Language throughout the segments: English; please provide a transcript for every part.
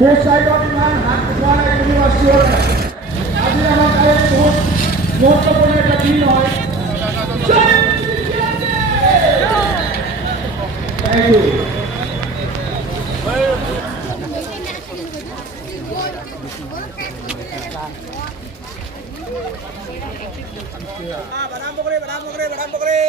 Kokrajhar ইমান হাত উঠোৱা নাই কোনো চিঞৰ নাই আজি আমাৰ কাৰণে বহুত গুৰুত্বপূৰ্ণ এটা দিন হয় Thank you. Badam pokre.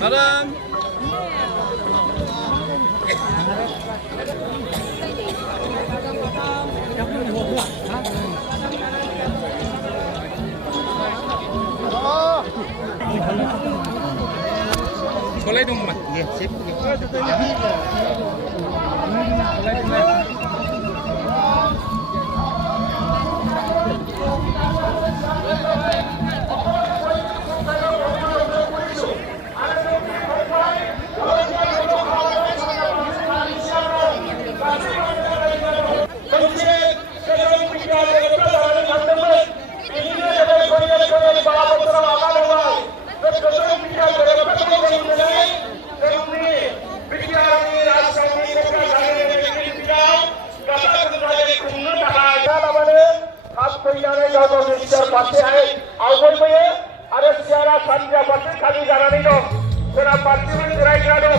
Madam. Boleh dong, Mas? Iya, sip. पासे है आवगोलबोयो आरो सियारा सानजा पासे खालि जानानै दं सोनाब फारसेबो जिरायग्रा दं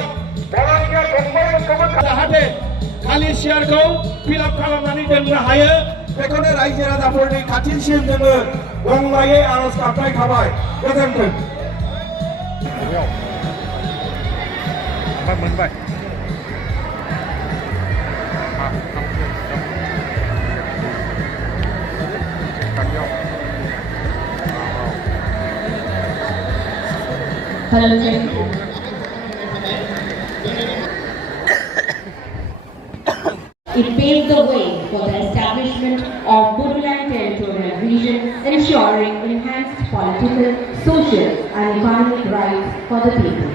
भलान्टियार गंबैखौबो जाहाथे खालि सियारखौ फिलआप खालामनानै दोननो हायो बेखौनो रायजो राजाफोरनि खाथिसिम जोङो गंलायै आरज गाबनाय थाबाय गोजोन्थों मोनबाय Hello, It paved the way for the establishment of Bodoland territorial region, ensuring enhanced political, social and economic rights for the people.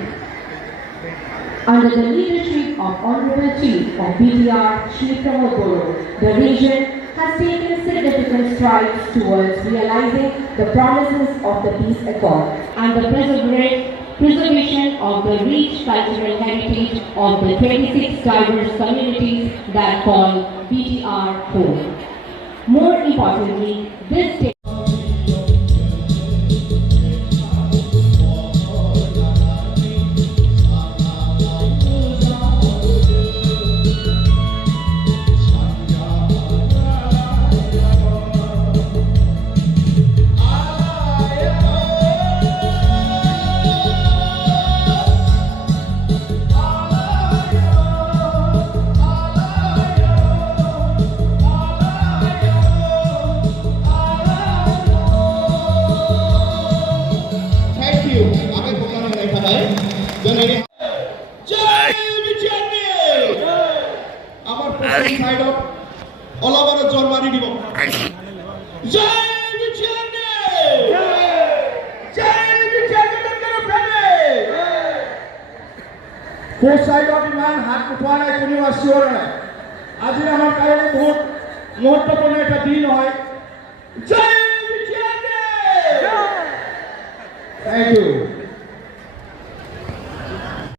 Under the leadership of Honorable Chief of BTR Bodoland, the region has taken significant strides towards realizing the promises of the Peace Accord and the preservation of the rich cultural heritage of the 26 diverse communities that call BTR home. More importantly, this Kokrajhar ইমান হাত উঠোৱা নাই কোনো চিঞৰ নাই আজি আমাৰ কাৰণে বহুত গুৰুত্বপূৰ্ণ এটা দিন হয় Thank you.